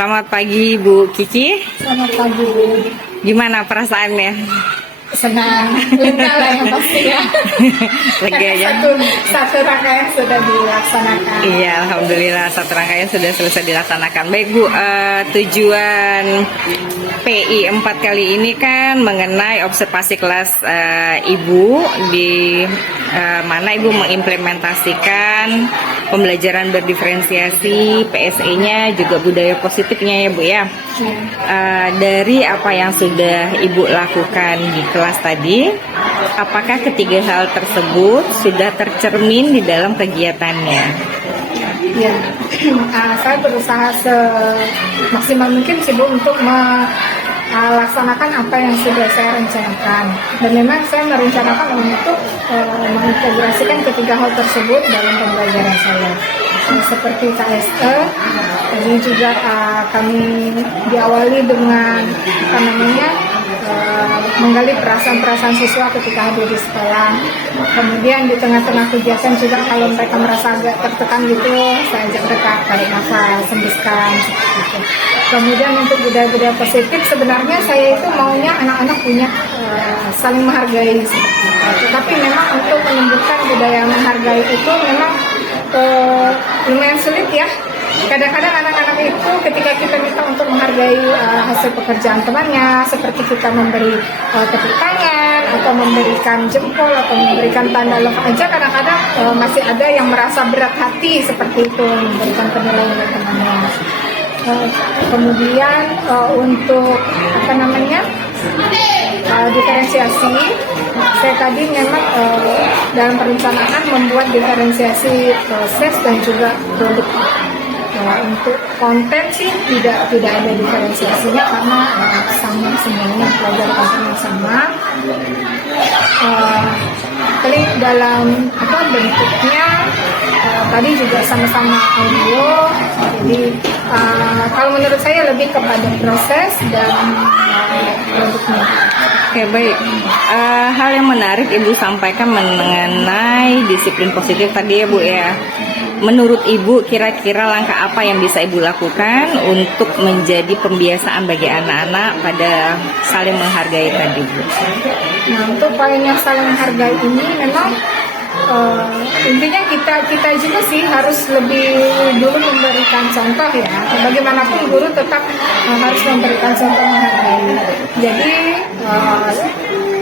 Selamat pagi Bu Kiki. Selamat pagi, Bu. Gimana perasaannya? Senang, lega lah yang pasti ya. Lega ya? Satu rangkaian sudah dilaksanakan. Iya, alhamdulillah satu rangkaian sudah selesai dilaksanakan. Baik Bu, tujuan PI 4 kali ini kan mengenai observasi kelas Ibu di mana Ibu mengimplementasikan pembelajaran berdiferensiasi, PSE-nya juga budaya positifnya ya Bu ya. Dari apa yang sudah Ibu lakukan di kelas tadi, apakah ketiga hal tersebut sudah tercermin di dalam kegiatannya? Ya, saya berusaha semaksimal mungkin sih Bu untuk melaksanakan apa yang sudah saya rencanakan. Dan memang saya merencanakan untuk mengintegrasikan ketiga hal tersebut dalam pembelajaran saya. Seperti KSE, tadi juga kami diawali dengan menggali perasaan-perasaan siswa ketika hadir di sekolah. Kemudian di tengah-tengah kegiatan juga kalau mereka merasa agak tertekan gitu, saya ajak mereka tarik nafas, hembuskan seperti itu. Kemudian untuk budaya-budaya positif, sebenarnya saya itu maunya anak-anak punya saling menghargai seperti itu. Tapi memang untuk menumbuhkan budaya menghargai itu memang lumayan sulit ya. Kadang-kadang anak-anak itu ketika kita minta untuk menghargai hasil pekerjaan temannya, seperti kita memberi tepuk tangan atau memberikan jempol atau memberikan tanda love aja, kadang-kadang masih ada yang merasa berat hati seperti itu memberikan penilaian ke temannya. Kemudian untuk diferensiasi, saya tadi memang dalam perencanaan membuat diferensiasi proses dan juga produk. Untuk konten sih tidak ada diferensiasinya karena sama semuanya, pelajar konten yang sama. Paling dalam bentuknya tadi juga sama-sama audio. Jadi kalau menurut saya lebih kepada proses dan produknya. Oke, baik. Hal yang menarik Ibu sampaikan mengenai disiplin positif tadi ya Bu ya. Menurut Ibu, kira-kira langkah apa yang bisa Ibu lakukan untuk menjadi pembiasaan bagi anak-anak pada saling menghargai tadi Bu? Nah, untuk poin yang saling menghargai ini memang intinya kita juga sih harus lebih dulu memberikan contoh ya. Bagaimanapun guru tetap harus memberikan contoh menghargai. Jadi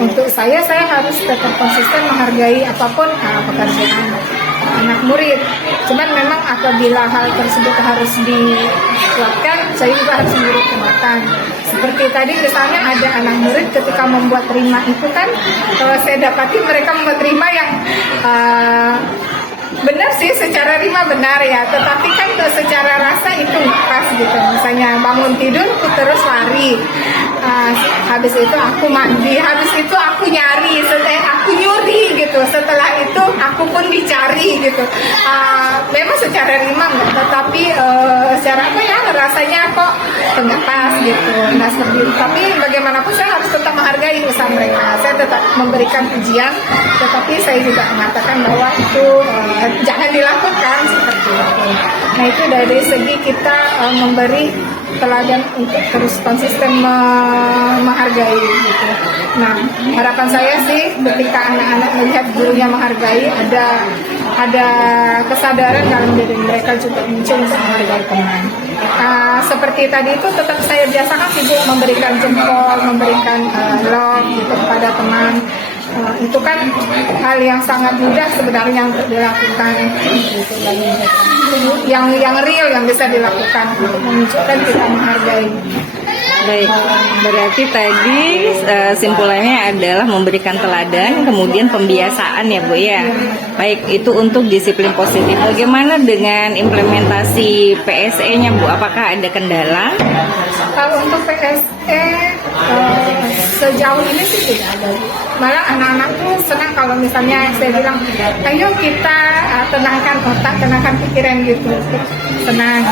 untuk saya harus tetap konsisten menghargai apapun pekerjaan anak murid. Cuman memang apabila hal tersebut harus dikuatkan, saya juga harus memberi penguatan. Seperti tadi misalnya ada anak murid ketika membuat rima itu kan, saya dapati mereka membuat rima yang benar sih, secara rima benar ya, tetapi kan secara rasa itu nggak pas gitu. Misalnya bangun tidur terus lari, habis itu aku mandi, habis itu aku nyari, aku nyuri gitu, setelah itu aku pun dicari gitu. Memang secara rima nggak, tetapi secara rasanya kok nggak pas gitu. Nah seperti itu. Tapi bagaimanapun saya harus tetap menghargai usaha mereka. Saya tetap memberikan pujian, tetapi saya juga mengatakan bahwa itu jangan dilakukan seperti itu. Nah itu dari segi kita memberi teladan untuk terus konsisten menghargai gitu. Nah harapan saya sih ketika anak-anak melihat gurunya menghargai, ada kesadaran dalam diri mereka juga muncul untuk menghargai teman. Seperti tadi itu tetap saya biasakan sih Bu, memberikan jempol, memberikan love gitu kepada teman. Itu kan hal yang sangat mudah sebenarnya untuk dilakukan gitu, yang real yang bisa dilakukan untuk menunjukkan kita menghargai. Baik, berarti tadi simpulannya adalah memberikan teladan, kemudian pembiasaan ya Bu ya. Baik, itu untuk disiplin positif. Bagaimana dengan implementasi PSE-nya Bu? Apakah ada kendala? Kalau untuk PSE sejauh ini sih tidak ada. Malah anak-anak tuh senang kalau misalnya saya bilang, ayo kita tenangkan otak, tenangkan pikiran gitu. Senang.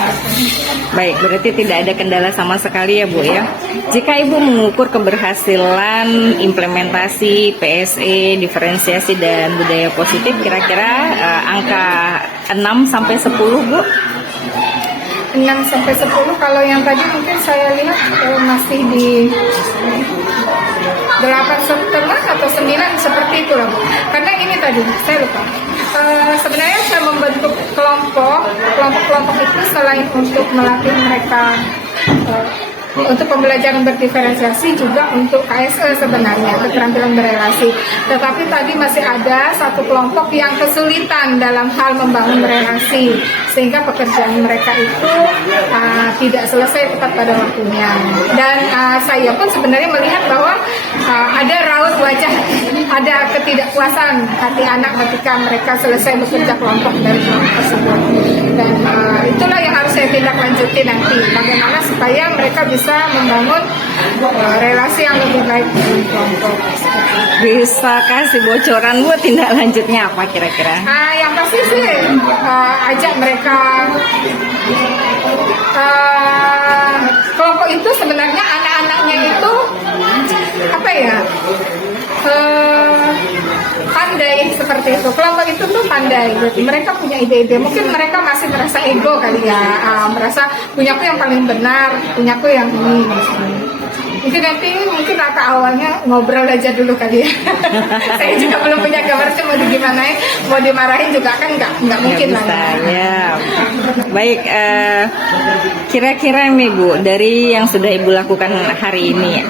Baik, berarti tidak ada kendala sama sekali ya Bu ya. Jika Ibu mengukur keberhasilan implementasi PSE, diferensiasi dan budaya positif, kira-kira angka 6 sampai 10 Bu? 6 sampai 10. Kalau yang tadi mungkin saya lihat masih di 8,5 atau 9 seperti itu lah, Bu. Karena ini tadi saya lupa. Sebenarnya saya membentuk kelompok itu selain untuk melatih mereka untuk pembelajaran berdiferensiasi, juga untuk KSE sebenarnya, keterampilan berelasi. Tetapi tadi masih ada satu kelompok yang kesulitan dalam hal membangun relasi, sehingga pekerjaan mereka itu tidak selesai tepat pada waktunya. Dan saya pun sebenarnya melihat bahwa ada raut wajah, ada ketidakpuasan hati anak ketika mereka selesai bekerja kelompok dari kelompok tersebut. Dan itulah yang harus saya tindak lanjuti nanti, bagaimana supaya mereka bisa membangun relasi yang lebih baik dengan kelompok. Bisa kasih bocoran Bu, tindak lanjutnya apa kira-kira? Yang pasti sih ajak mereka, kelompok itu sebenarnya anak-anaknya itu apa ya, pandai seperti itu. Kelompok itu tuh pandai, jadi mereka punya ide-ide. Mungkin mereka masih merasa ego kali ya, merasa punyaku yang paling benar, punyaku yang ini. Mungkin nanti langkah awalnya ngobrol aja dulu kali ya. Saya juga belum punya gambar, mau digimanain, mau dimarahin juga kan nggak mungkin lah. Ya. Baik, kira-kira nih Bu, dari yang sudah Ibu lakukan hari ini,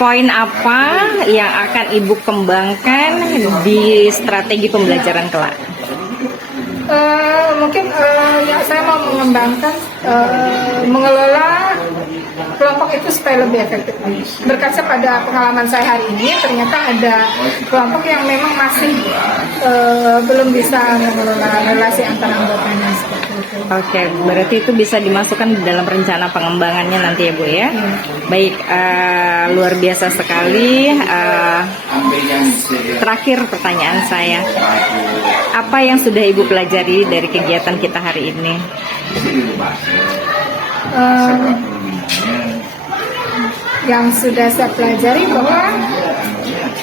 poin apa yang akan Ibu kembangkan di strategi pembelajaran kelak? Mungkin ya saya mau mengembangkan mengelola kelompok itu supaya lebih efektif. Berkaca pada pengalaman saya hari ini, ternyata ada kelompok yang memang masih belum bisa mengelola relasi antara anggotanya seperti itu. Oke, berarti itu bisa dimasukkan di dalam rencana pengembangannya nanti ya Bu ya. Baik, luar biasa sekali. Terakhir pertanyaan saya, apa yang sudah Ibu pelajari dari kegiatan kita hari ini? Yang sudah saya pelajari bahwa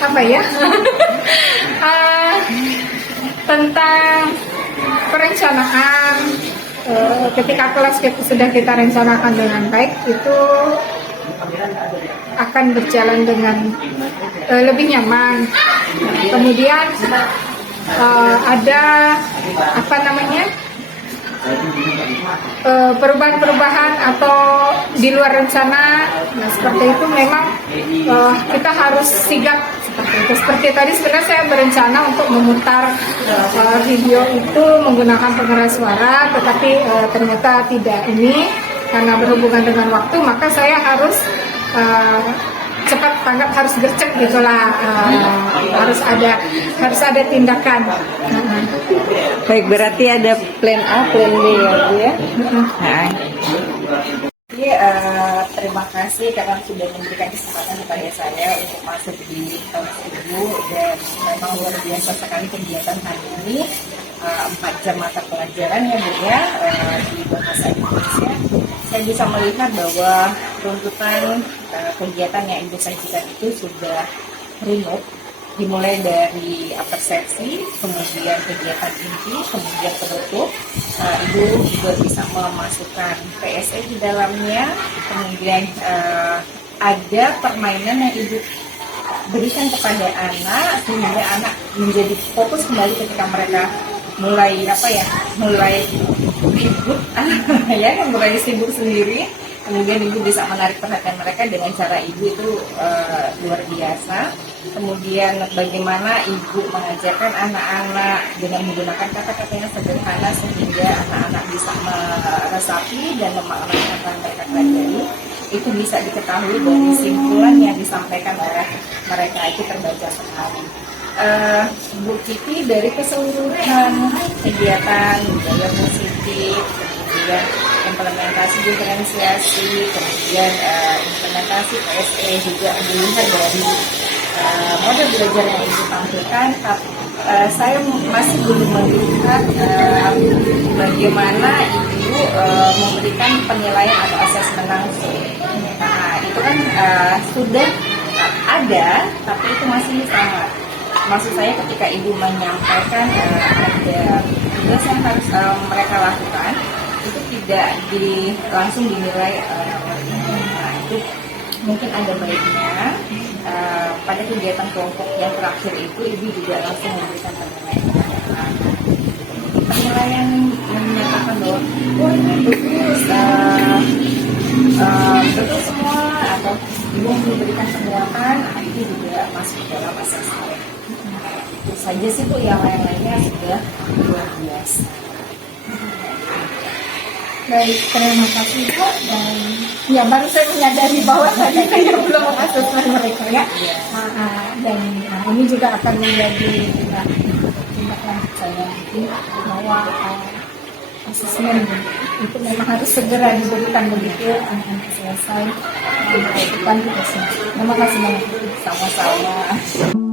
apa ya tentang perencanaan, ketika kelas sudah kita rencanakan dengan baik, itu akan berjalan dengan lebih nyaman. Kemudian ada apa namanya, perubahan-perubahan atau di luar rencana. Nah, seperti itu memang kita harus sigap seperti itu. Seperti tadi sebenarnya saya berencana untuk memutar video itu menggunakan pengeras suara, tetapi ternyata tidak ini karena berhubungan dengan waktu, maka saya harus cepat tanggap, harus gercep gitulah, harus ada tindakan. Baik, berarti ada plan A, plan B ya Bu ya. Nah. Jadi, terima kasih karena sudah memberikan kesempatan kepada saya untuk masuk di kelas Ibu, dan memang luar biasa sekali kegiatan hari ini. 4 jam mata pelajaran ya Bu ya, di bahasa Indonesia. Saya bisa melihat bahwa tuntutan kegiatan yang Ibu sajikan itu sudah runut, dimulai dari persepsi, kemudian kegiatan inti, kemudian penutup. Ibu juga bisa memasukkan PSE di dalamnya, kemudian ada permainan yang Ibu berikan kepada anak sehingga anak menjadi fokus kembali ketika mereka mulai ribut ya, mulai sibuk sendiri. Kemudian Ibu bisa menarik perhatian mereka dengan cara Ibu itu luar biasa. Kemudian bagaimana Ibu mengajarkan anak-anak dengan menggunakan kata-kata yang sederhana sehingga anak-anak bisa meresapi dan memaknai apa yang mereka pelajari. Itu bisa diketahui dari simpulan yang disampaikan oleh mereka, itu terbaca sekali. Bu Kiki, dari keseluruhan kegiatan budaya positif, kemudian implementasi diferensiasi, kemudian implementasi PSE, juga dilihat dari model belajar yang Ibu tampilkan, saya masih belum melihat bagaimana Ibu memberikan penilaian atau asesmen langsung. Nah, itu kan sudah ada, tapi itu masih sama. Maksud saya ketika Ibu menyampaikan ada tugas yang harus mereka lakukan, itu tidak langsung dinilai nah, itu mungkin ada baiknya pada kegiatan kelompok yang terakhir itu ibu juga langsung memberikan penilaian. Penilaian menyatakan bahwa oh ini bagus, betul semua, atau ibu memberikan penguatan, itu juga masuk dalam assessment. Itu saja sih Bu, yang lain-lainnya sudah luar biasa. Baik, terima kasih Bu. Dan ya baru saya menyadari bahwa tadi saya belum mengasesmen mereka ya. Dan ini juga akan menjadi tindak lanjut saya bahwa asesmen itu memang harus segera diberikan begitu anak-anak selesai melakukan tugasnya. Terima kasih banyak. Sama-sama.